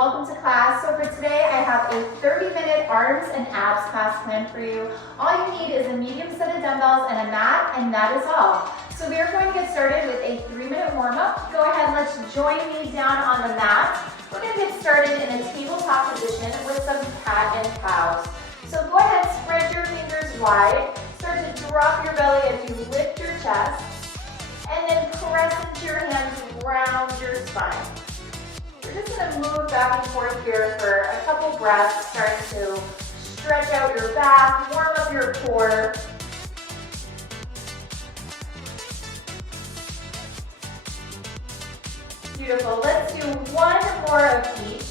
welcome to class. So for today I have a 30-minute arms and abs class planned for you. All you need is a medium set of dumbbells and a mat, and that is all. So we are going to get started with a 3-minute warm-up. Go ahead, let's join me down on the mat. We're going to get started in a tabletop position with some cat and cows. So go ahead, spread your fingers wide. Start to drop your belly as you lift your chest. And then press into your hands around your spine. We're just going to move back and forth here for a couple breaths, starting to stretch out your back, warm up your core. Beautiful. Let's do one more of each.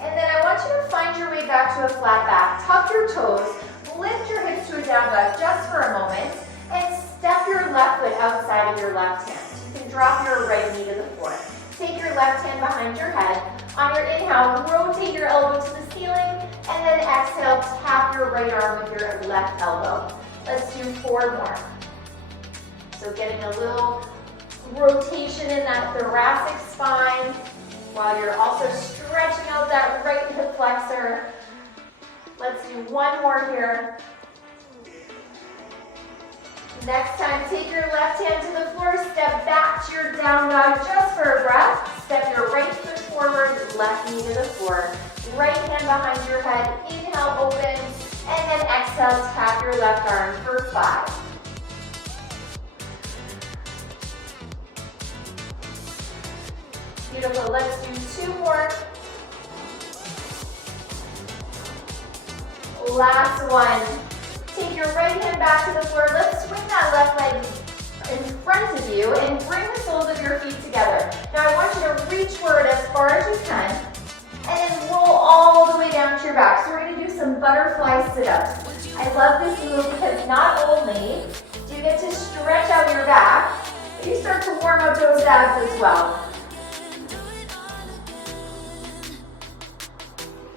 And then I want you to find your way back to a flat back. Tuck your toes, lift your hips to a down dog just for a moment, and step your left foot outside of your left hand. You can drop your right knee to the floor. Take your left hand behind your head. On your inhale, rotate your elbow to the ceiling, and then exhale, tap your right arm with your left elbow. Let's do 4 more. So getting a little rotation in that thoracic spine while you're also stretching out that right hip flexor. Let's do 1 more here. Next time, take your left hand to the floor, step back to your down dog just for a breath. Step your right foot forward, left knee to the floor. Right hand behind your head, inhale, open, and then exhale, tap your left arm for 5. Beautiful, let's do 2 more. Last one. Take your right hand back to the floor. Let's swing that left leg in front of you and bring the soles of your feet together. Now I want you to reach forward as far as you can and then roll all the way down to your back. So we're going to do some butterfly sit-ups. I love this move because not only do you get to stretch out your back, but you start to warm up those abs as well.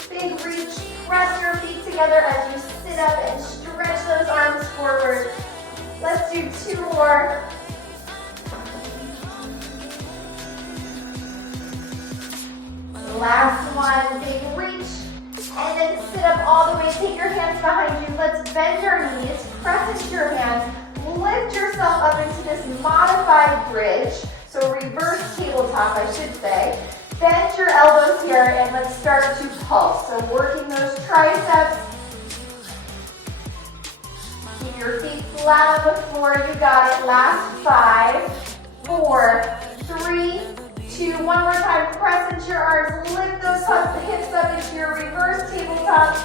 Big reach, press your feet together as you sit up and stretch those arms forward. Let's do 2 more. Last one, big reach, and then sit up all the way. Take your hands behind you. Let's bend your knees, press into your hands, lift yourself up into this modified bridge. So reverse tabletop, I should say. Bend your elbows here and let's start to pulse. So working those triceps. Keep your feet flat on the floor. You got it. Last 5, 4, 3, 2. One more time. Press into your arms. Lift those hips up into your reverse tabletop.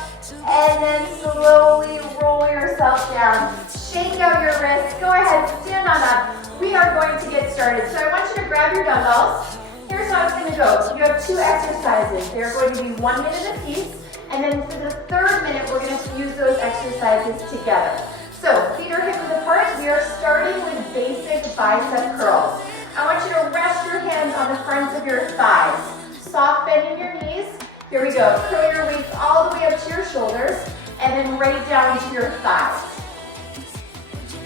And then slowly roll yourself down. Shake out your wrists. Go ahead. Stand on up. We are going to get started. So I want you to grab your dumbbells. Here's how it's going to go. You have 2 exercises. They're going to be 1 minute apiece, and then for the 3rd minute, we're going to use those exercises together. So, feet are hip width apart. We are starting with basic bicep curls. I want you to rest your hands on the fronts of your thighs. Soft bend in your knees. Here we go. Curl your weights all the way up to your shoulders, and then right down to your thighs.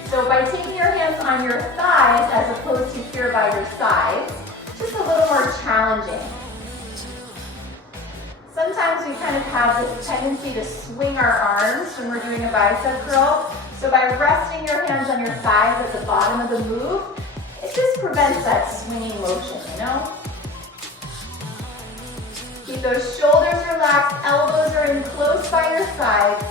So by taking your hands on your thighs as opposed to here by your sides, just a little more challenging. Sometimes we kind of have this tendency to swing our arms when we're doing a bicep curl. So by resting your hands on your thighs at the bottom of the move, it just prevents that swinging motion, you know? Keep those shoulders relaxed, elbows are in close by your sides.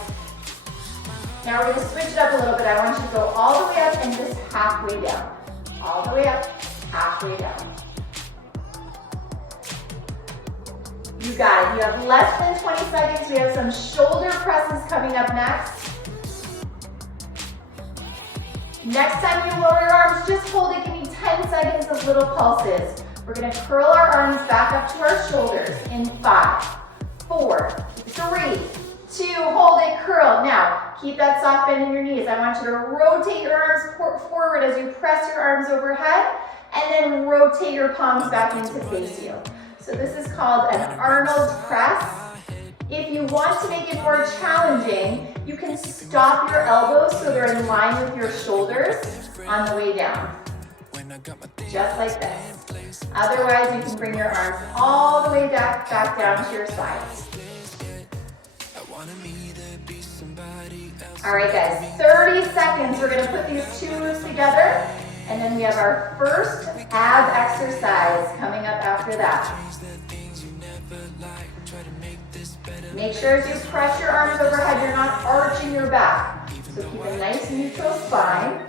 Now we're going to switch it up a little bit. I want you to go all the way up and just halfway down. All the way up, halfway down. You got it. You have less than 20 seconds. We have some shoulder presses coming up next. Next time you lower your arms, just hold it. Give me 10 seconds of little pulses. We're going to curl our arms back up to our shoulders in 5, 4, 3, 2, hold it, curl. Now, keep that soft bend in your knees. I want you to rotate your arms forward as you press your arms overhead, and then rotate your palms back in to face you. So this is called an Arnold press. If you want to make it more challenging, you can stop your elbows so they're in line with your shoulders on the way down. Just like this. Otherwise, you can bring your arms all the way back down to your sides. All right, guys, 30 seconds. We're gonna put these two moves together, and then we have our first ab exercise coming up after that. Make sure as you press your arms overhead, you're not arching your back. So keep a nice neutral spine.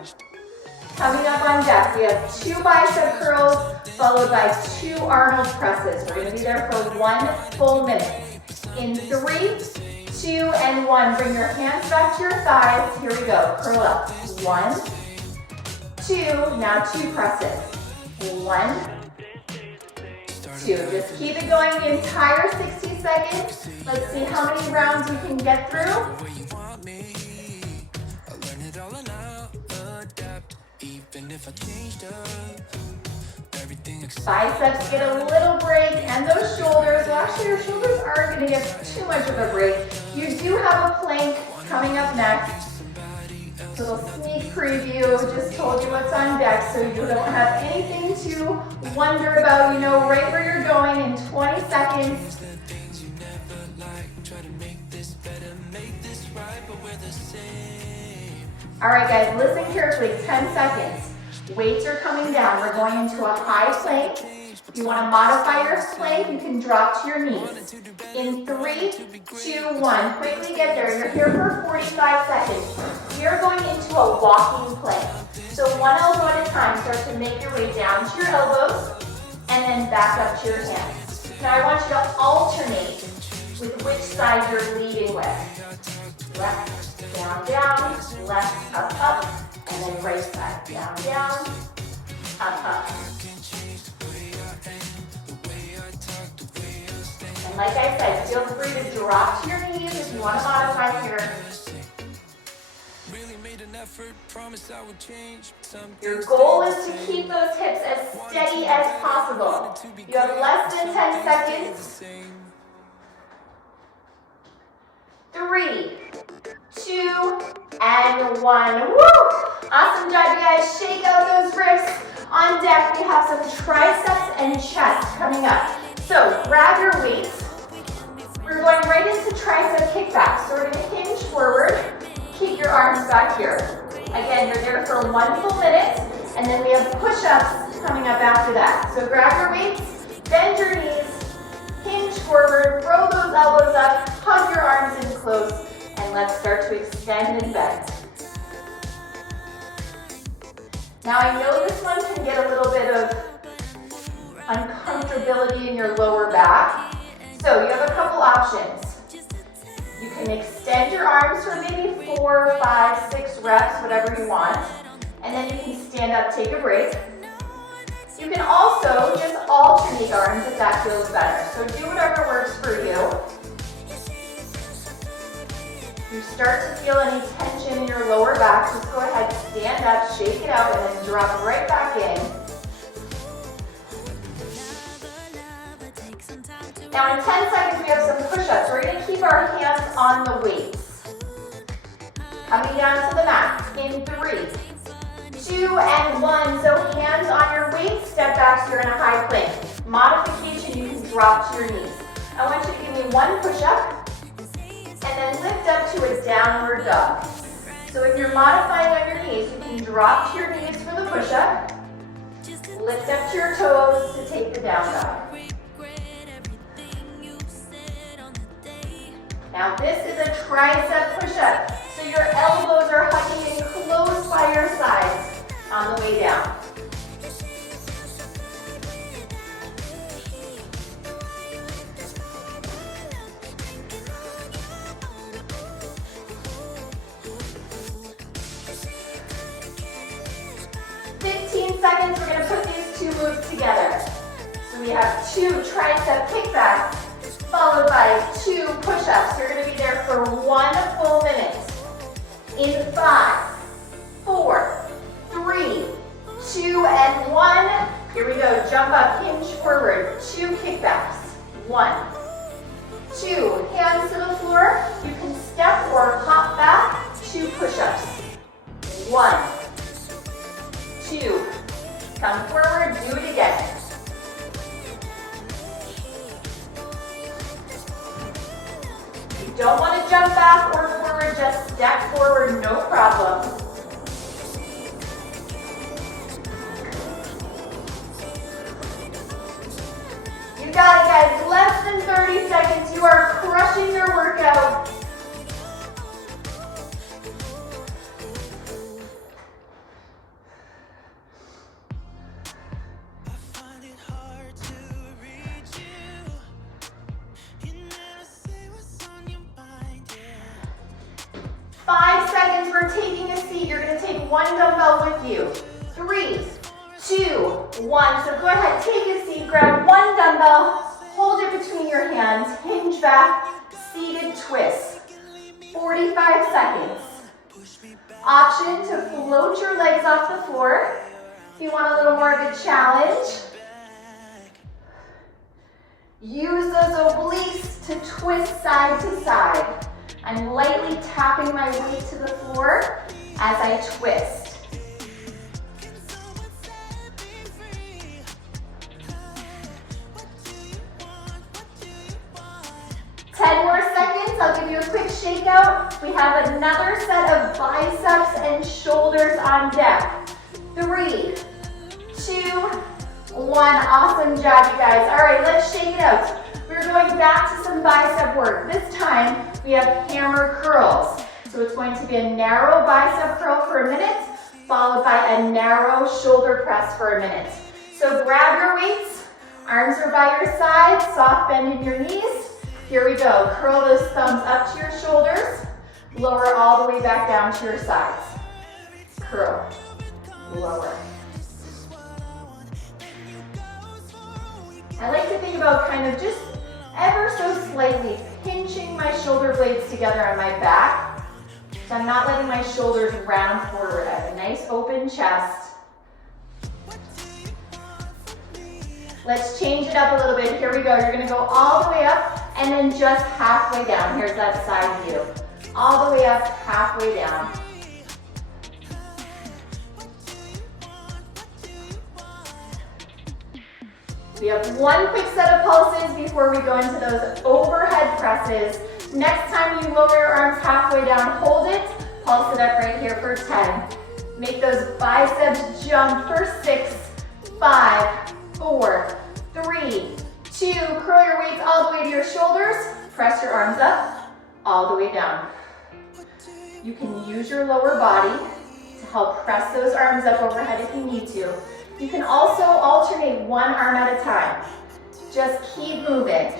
Coming up on deck, we have 2 bicep curls followed by 2 Arnold presses. We're gonna be there for 1 full minute. In 3, 2, and 1, bring your hands back to your thighs. Here we go, curl up. 1, 2, now 2 presses. 1, 2. Just keep it going the entire 60 seconds. Let's see how many rounds we can get through. Biceps get a little break, and those shoulders, well actually your shoulders aren't going to get too much of a break. You do have a plank coming up next. So a little sneak preview, just told you what's on deck so you don't have anything to wonder about. You know right where you're going in 20 seconds. All right guys, listen carefully, 10 seconds. Weights are coming down. We're going into a high plank. If you want to modify your plank, you can drop to your knees. In 3, 2, 1, quickly get there. You're here for 45 seconds. You're going into a walking plank. So 1 elbow at a time, start to make your way down to your elbows and then back up to your hands. Now I want you to alternate with which side you're leading with. Left, down, down, left, up, and then right side, down, down, up. And like I said, feel free to drop to your knees if you want to modify here. Your goal is to keep those hips as steady as possible. You have less than 10 seconds. 3, 2, and 1. Woo! Awesome job, you guys. Shake out those wrists. On deck, we have some triceps and chest coming up. So grab your weights. We're going right into tricep kickbacks. So we're going to hinge forward, keep your arms back here. Again, you're there for 1 full minute, and then we have push-ups coming up after that. So grab your weights, bend your knees, hinge forward, throw those elbows up, hug your arms in close, and let's start to extend and bend. Now I know this one can get a little bit of uncomfortability in your lower back. So you have a couple options. You can extend your arms for maybe 4, 5, 6 reps, whatever you want. And then you can stand up, take a break. You can also just alternate arms if that feels better. So do whatever works for you. If you start to feel any tension in your lower back, just go ahead, stand up, shake it out, and then drop right back in. Now in 10 seconds, we have some push-ups. We're going to keep our hands on the weights. Coming down to the mat in 3, 2, and 1. So hands on your weights, step back so you're in a high plank. Modification, you can drop to your knees. I want you to give me 1 push-up, and then lift up to a downward dog. So if you're modifying on your knees, you can drop to your knees for the push-up, lift up to your toes to take the down dog. Now this is a tricep push-up, so your elbows are hugging in close by your sides on the way down. Seconds, we're going to put these 2 moves together. So we have 2 tricep kickbacks followed by 2 push-ups. You're going to be there for 1 full minute. In 5, 4, 3, 2, and 1. Here we go. Jump up, hinge forward. 2 kickbacks. 1, 2. Hands to the floor. You can step or hop back. 2 push-ups. 1, 2. Come forward, do it again. If you don't want to jump back or forward, just step forward, no problem. You got it, guys. Less than 30 seconds. You are crushing your workout. One dumbbell with you. 3, 2, 1. So go ahead, take a seat, grab one dumbbell, hold it between your hands, hinge back, seated twist. 45 seconds. Option to float your legs off the floor. If you want a little more of a challenge, use those obliques to twist side to side. I'm lightly tapping my weight to the floor as I twist. More seconds, I'll give you a quick shakeout. We have another set of biceps and shoulders on deck. 3, 2, 1. Awesome job, you guys. All right, let's shake it out. We're going back to some bicep work. This time, we have hammer curls. So it's going to be a narrow bicep curl for a minute, followed by a narrow shoulder press for a minute. So grab your weights, arms are by your side, soft bend in your knees. Here we go. Curl those thumbs up to your shoulders, lower all the way back down to your sides. Curl, lower. I like to think about kind of just ever so slightly pinching my shoulder blades together on my back. So I'm not letting my shoulders round forward. I have a nice open chest. Let's change it up a little bit. Here we go. You're gonna go all the way up and then just halfway down. Here's that side view. All the way up, halfway down. We have one quick set of pulses before we go into those overhead presses. Next time you lower your arms halfway down, hold it, pulse it up right here for 10. Make those biceps jump for 6, 5, 4, 3, 2. Curl your weights all the way to your shoulders. Press your arms up, all the way down. You can use your lower body to help press those arms up overhead if you need to. You can also alternate one arm at a time. Just keep moving.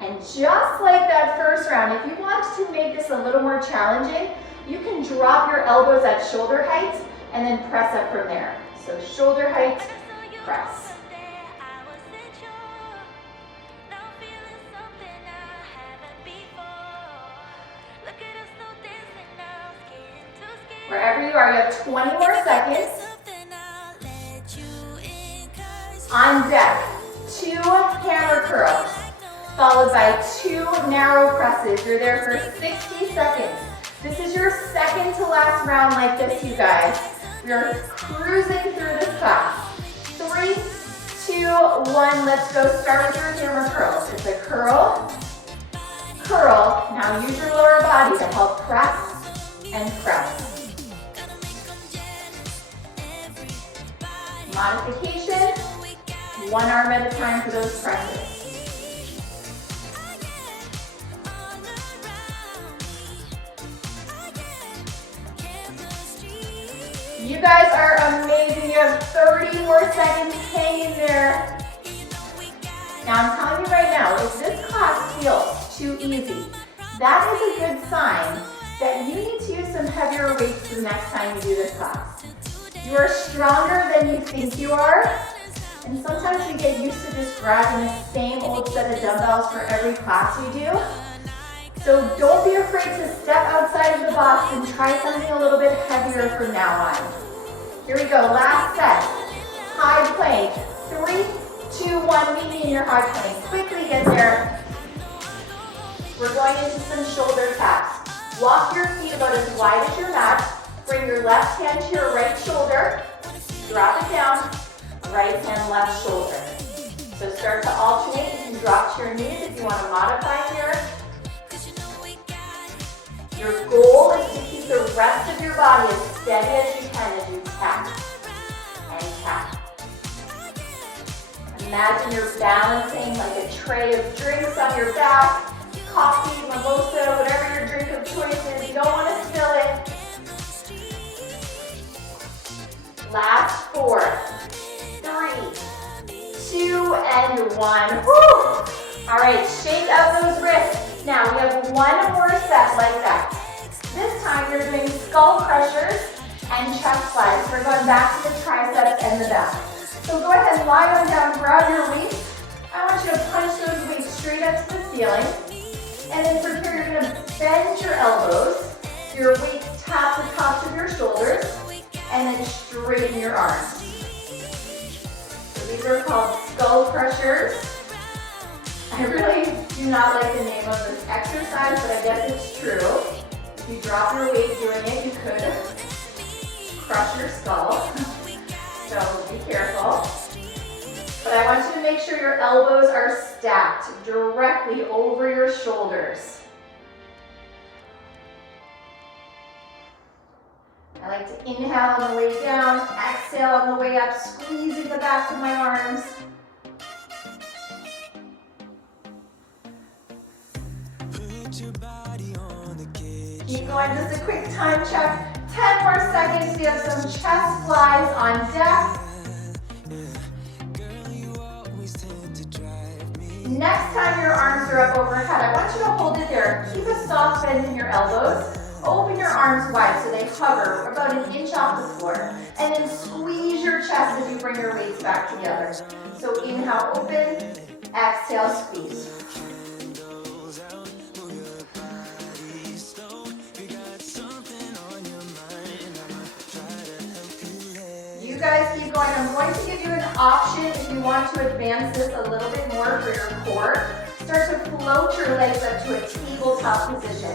And just like that first round, if you want to make this a little more challenging, you can drop your elbows at shoulder height and then press up from there. So shoulder height, press. Wherever you are, you have 20 more seconds. On deck, 2 hammer curls, followed by 2 narrow presses. You're there for 60 seconds. This is your second to last round like this, you guys. We are cruising through this class. 3, 2, 1, let's go. Start with your hammer curls. It's a curl, curl. Now use your lower body to help press and press. Modification, one arm at a time for those presses. You guys are amazing. You have 30 more seconds. Hang in there. Now I'm telling you right now, if this class feels too easy, that is a good sign that you need to use some heavier weights the next time you do this class. You are stronger than you think you are, and sometimes we get used to just grabbing the same old set of dumbbells for every class we do. So don't be afraid to step outside of the box and try something a little bit heavier from now on. Here we go, last set. High plank. 3, 2, 1, meet me in your high plank. Quickly get there. We're going into some shoulder taps. Walk your feet about as wide as your mat. Bring your your left hand to your right shoulder. Drop it down. Right hand, left shoulder. So start to alternate. You can drop to your knees if you want to modify here. Your goal is to keep the rest of your body as steady as you can as you tap and tap. Imagine you're balancing like a tray of drinks on your back, coffee, mimosa, whatever your drink of choice is. You don't want to spill it. Last 4, 3, 2, and 1. Woo! All right, shake out those wrists. Now we have one more set like that. This time you're doing skull crushers and chest flies. We're going back to the triceps and the back. So go ahead and lie on down, grab your weights. I want you to punch those weights straight up to the ceiling. And then from here, you're going to bend your elbows. Your weights tap the tops of your shoulders. And then straighten your arms. So these are called skull crushers. I really do not like the name of this exercise, but I guess it's true. If you drop your weight doing it, you could crush your skull. So be careful. But I want you to make sure your elbows are stacked directly over your shoulders. I like to inhale on the way down, exhale on the way up, squeezing the backs of my arms. Keep going, just a quick time check. 10 more seconds, we have some chest flies on deck. Next time your arms are up overhead, I want you to hold it there. Keep a soft bend in your elbows. Open your arms wide so they hover about an inch off the floor. And then squeeze your chest as you bring your weights back together. So inhale, open. Exhale, squeeze. You guys keep going. I'm going to give you an option if you want to advance this a little bit more for your core. Start to float your legs up to a tabletop position.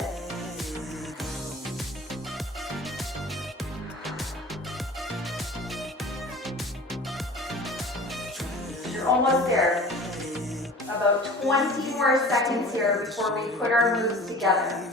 You're almost there. About 20 more seconds here before we put our moves together.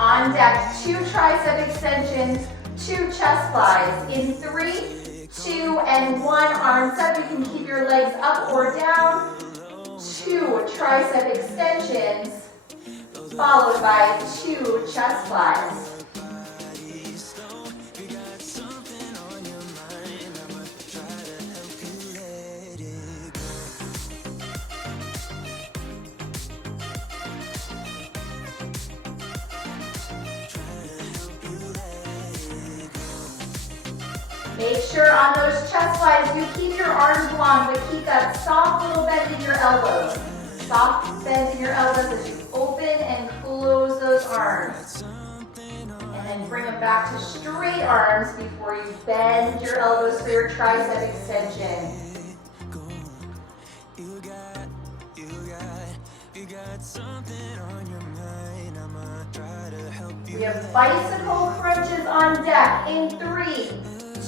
On deck, 2 tricep extensions, 2 chest flies. In 3, 2, and 1, arms up. You can keep your legs up or down. 2 tricep extensions, followed by 2 chest flies. Make sure on those chest flies you keep your arms long, but keep that soft little bend in your elbows. Soft bend in your elbows as you open and close those arms. And then bring them back to straight arms before you bend your elbows for your tricep extension. We have bicycle crunches on deck. In 3,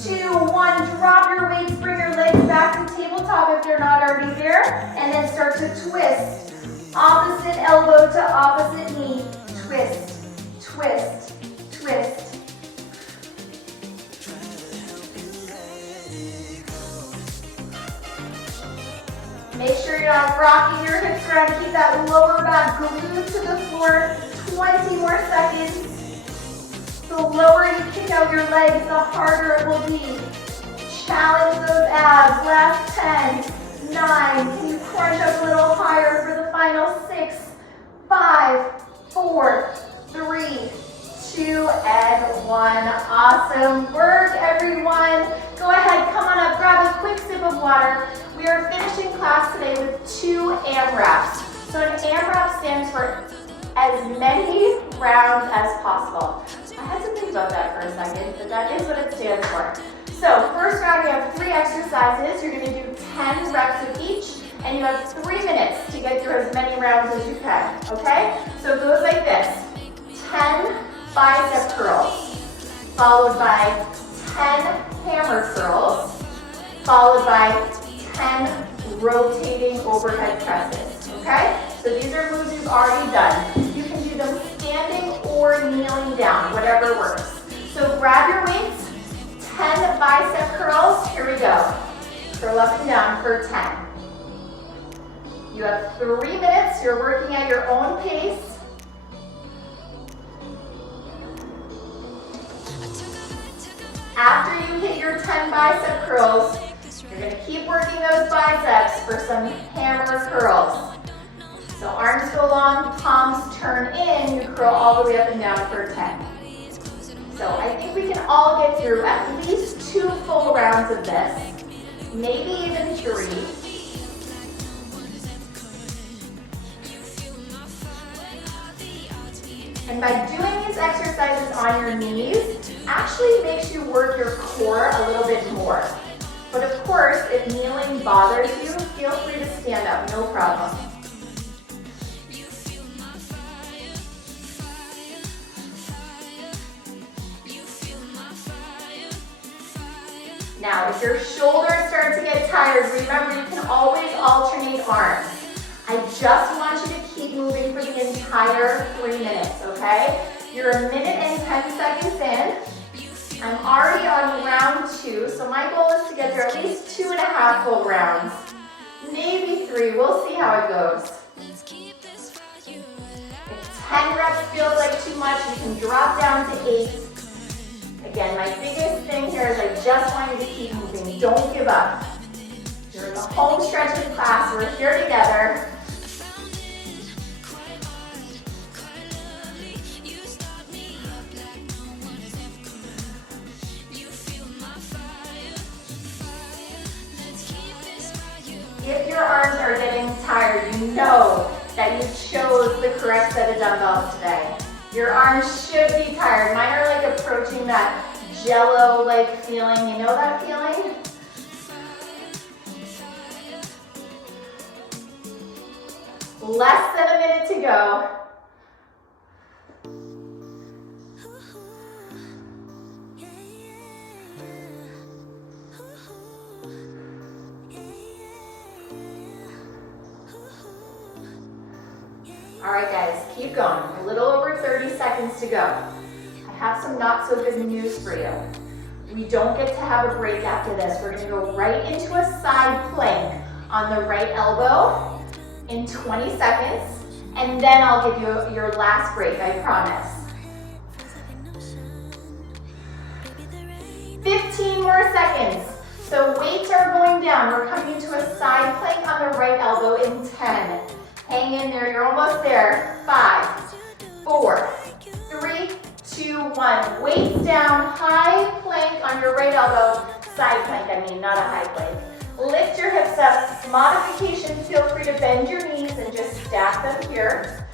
2, 1, drop your weights, bring your legs back to tabletop if they're not already there, and then start to twist. Opposite elbow to opposite knee. Twist, twist, twist. Make sure you're not rocking your hips around. Keep that lower back glued to the floor. 20 more seconds. The lower you kick out your legs, the harder it will be. Challenge those abs. Last 10, 9. Can you crunch up a little higher for the final 6, 5, 4, 3, 2, and 1. Awesome work, everyone. Go ahead, come on up, grab a quick sip of water. We are finishing class today with 2 AMRAPs. So an AMRAP stands for as many rounds as possible. I had to think about that for a second, but that is what it stands for. So first round, we have 3 exercises. You're going to do 10 reps and you have 3 minutes to get through as many rounds as you can, okay? So it goes like this: 10 bicep curls, followed by 10 hammer curls, followed by 10 rotating overhead presses, okay? So these are moves you've already done. You can do them standing or kneeling down, whatever works. So grab your weights, 10 bicep curls, here we go. Curl up and down for 10. You have 3 minutes, you're working at your own pace. After you hit your 10 bicep curls, you're gonna keep working those biceps for some hammer curls. So arms go long, palms turn in, you curl all the way up and down for 10. So I think we can all get through at least 2 full rounds of this, maybe even 3. And by doing these exercises on your knees, actually makes you work your core a little bit more. But of course, if kneeling bothers you, feel free to stand up, no problem. Now, if your shoulders start to get tired, remember you can always alternate arms. I just want you to keep moving for the entire 3 minutes, okay? You're 1 minute and 10 seconds in. I'm already on round 2, so my goal is to get through at least 2.5 full rounds. Maybe 3, we'll see how it goes. If 10 reps feels like too much, you can drop down to 8. Again, my biggest thing here is I just want you to keep moving. Don't give up. You're in the home stretch of class. We're here together. If your arms are getting tired, you know that you chose the correct set of dumbbells today. Your arms should be tired. Mine are like approaching that jello-like feeling. You know that feeling? Less than a minute to go. All right, guys, keep going. A little over 30 seconds to go. I have some not so good news for you. We don't get to have a break after this. We're gonna go right into a side plank on the right elbow in 20 seconds, and then I'll give you your last break, I promise. 15 more seconds. So weights are going down. We're coming into a side plank on the right elbow in 10. Hang in there, you're almost there. 5, 4, 3, 2, 1. Weights down, high plank on your right elbow. Side plank, I mean, not a high plank. Lift your hips up. Modification, feel free to bend your knees and just stack them here.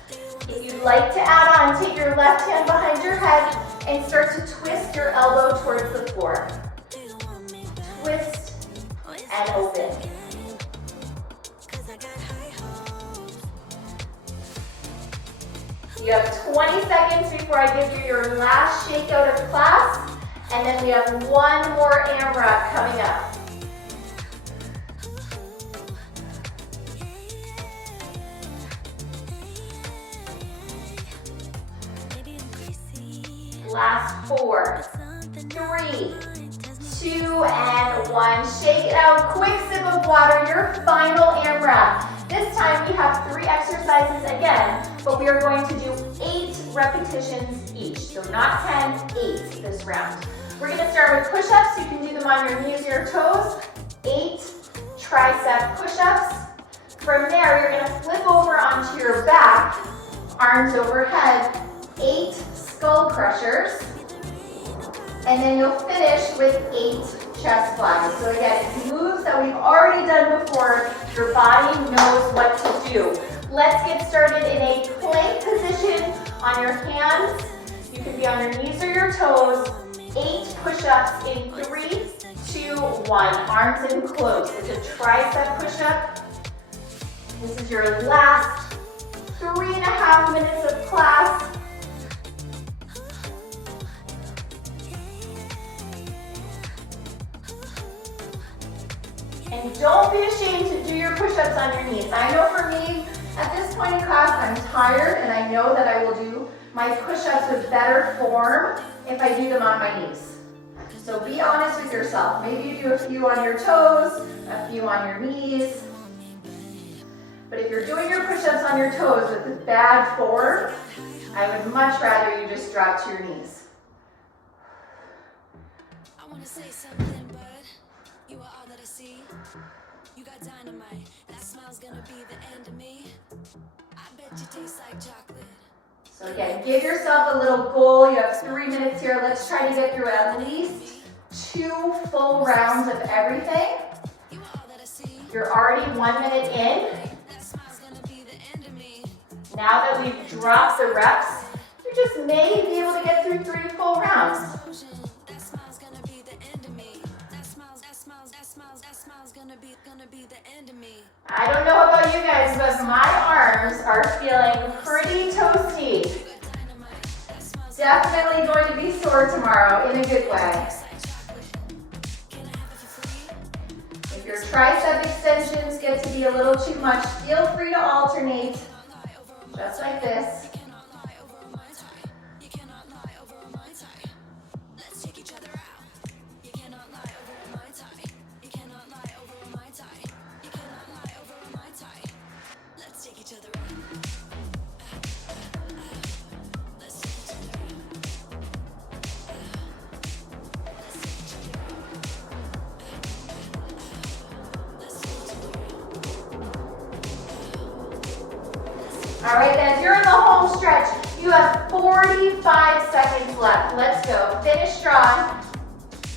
If you'd like to add on, take your left hand behind your head and start to twist your elbow towards the floor. Twist and open. You have 20 seconds before I give you your last shake out of class, and then we have one more AMRAP coming up. Last 4, 3, 2, and 1. Shake it out. Quick sip of water, your final AMRAP. This time we have 3 exercises again, but we are going to do 8 repetitions each. So not 10, 8 this round. We're going to start with push-ups. You can do them on your knees or your toes. 8 tricep push-ups. From there, you're going to flip over onto your back, arms overhead. 8 skull crushers. And then you'll finish with 8 chest flies. So again, moves that we've already done before. Your body knows what to do. Let's get started in a plank position on your hands. You can be on your knees or your toes. 8 push-ups in 3, 2, 1. Arms in close. It's a tricep push-up. This is your last 3.5 minutes of class. And don't be ashamed to do your push-ups on your knees. I know for me, at this point in class, I'm tired and I know that I will do my push-ups with better form if I do them on my knees. So be honest with yourself. Maybe you do a few on your toes, a few on your knees. But if you're doing your push-ups on your toes with bad form, I would much rather you just drop to your knees. I want to say something, bud. You are all that I see. You got dynamite. That smile's gonna be the end of me. I bet you taste like chocolate. So again, give yourself a little goal. You have 3 minutes here. Let's try to get through at least 2 full rounds of everything. You are all that I see. You're already 1 minute in. That smile's gonna be the end of me. Now that we've dropped the reps, you just may be able to get through 3 full rounds. That smile's gonna be the end of me. That smile's gonna be the end of me. I don't know about you guys, but my arms are feeling pretty toasty. Definitely going to be sore tomorrow in a good way. If your tricep extensions get to be a little too much, feel free to alternate, just like this. All right, then, if you're in the home stretch, you have 45 seconds left. Let's go. Finish strong.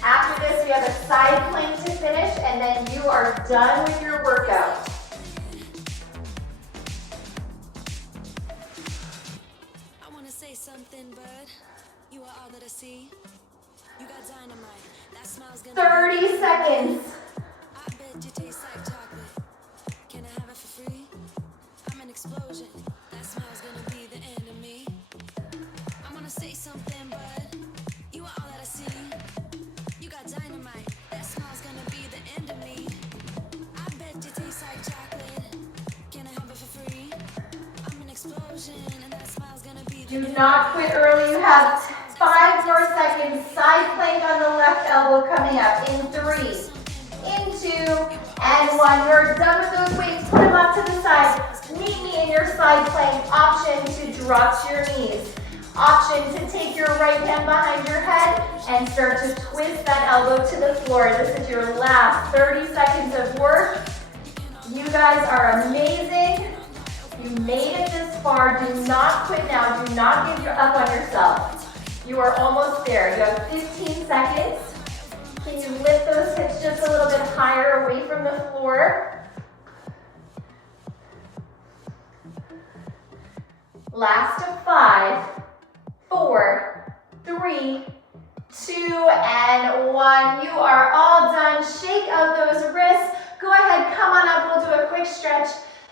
After this, we have a side plank to finish, and then you are done with your workout. I want to say something, bud. You are all that I see. You got dynamite. That smile's gonna 30 seconds. I bet you taste like chocolate. Can I have it for free? I'm an explosion. That smile's gonna be the end of me. I wanna say something, bud. You are all that I see. You got dynamite. That smile's gonna be the end of me. I bet you taste like chocolate. Can I have it for free? I'm an explosion, and that smile's gonna be the Do not quit early. You have 5 more seconds. Side plank on the left elbow coming up in 3, in 2, and 1. You're done with those weights. Put them up to the side. Meet me in your side plank. Option to drop to your knees. Option to take your right hand behind your head and start to twist that elbow to the floor. This is your last 30 seconds of work. You guys are amazing. You made it this far. Do not quit now. Do not give up on yourself. You are almost there. You have 15 seconds. Can you lift those hips just a little bit higher away from the floor? Last of 5, 4, 3, 2, and 1. You are all done. Shake out those wrists. Go ahead, come on up. We'll do a quick stretch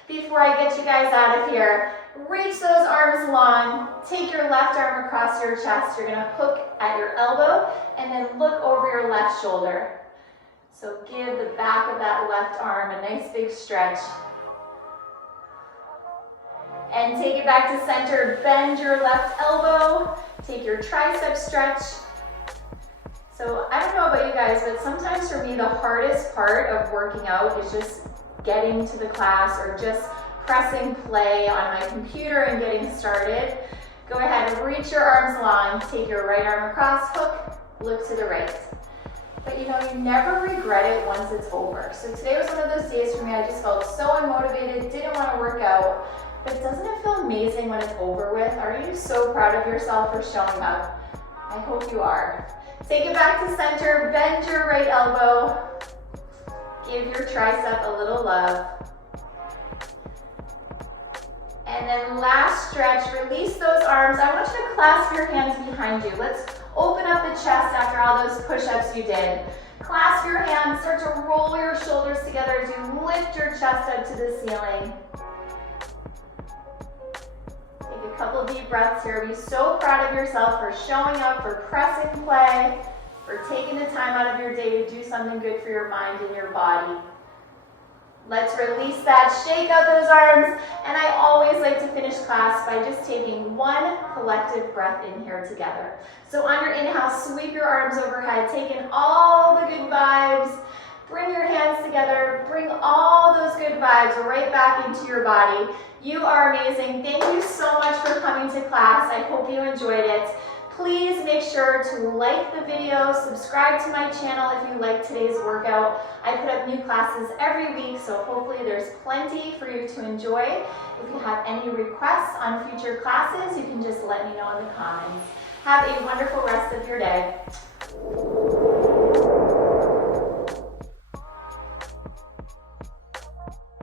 before I get you guys out of here. Reach those arms long. Take your left arm across your chest. You're gonna hook at your elbow and then look over your left shoulder. So give the back of that left arm a nice big stretch. And take it back to center. Bend your left elbow. Take your tricep stretch. So I don't know about you guys, but sometimes for me the hardest part of working out is just getting to the class or just pressing play on my computer and getting started. Go ahead, reach your arms long. Take your right arm across, hook, look to the right. But you know, you never regret it once it's over. So today was one of those days for me, I just felt so unmotivated, didn't want to work out. But doesn't it feel amazing when it's over with? Are you so proud of yourself for showing up? I hope you are. Take it back to center, bend your right elbow. Give your tricep a little love. And then last stretch, release those arms. I want you to clasp your hands behind you. Let's open up the chest after all those push-ups you did. Clasp your hands, start to roll your shoulders together as you lift your chest up to the ceiling. Take a couple deep breaths here. Be so proud of yourself for showing up, for pressing play, for taking the time out of your day to do something good for your mind and your body. Let's release that, shake out those arms, and I always like to finish class by just taking one collective breath in here together. So on your inhale, sweep your arms overhead, take in all the good vibes, bring your hands together, bring all those good vibes right back into your body. You are amazing. Thank you so much for coming to class. I hope you enjoyed it. Please make sure to like the video, subscribe to my channel if you like today's workout. I put up new classes every week, so hopefully there's plenty for you to enjoy. If you have any requests on future classes, you can just let me know in the comments. Have a wonderful rest of your day.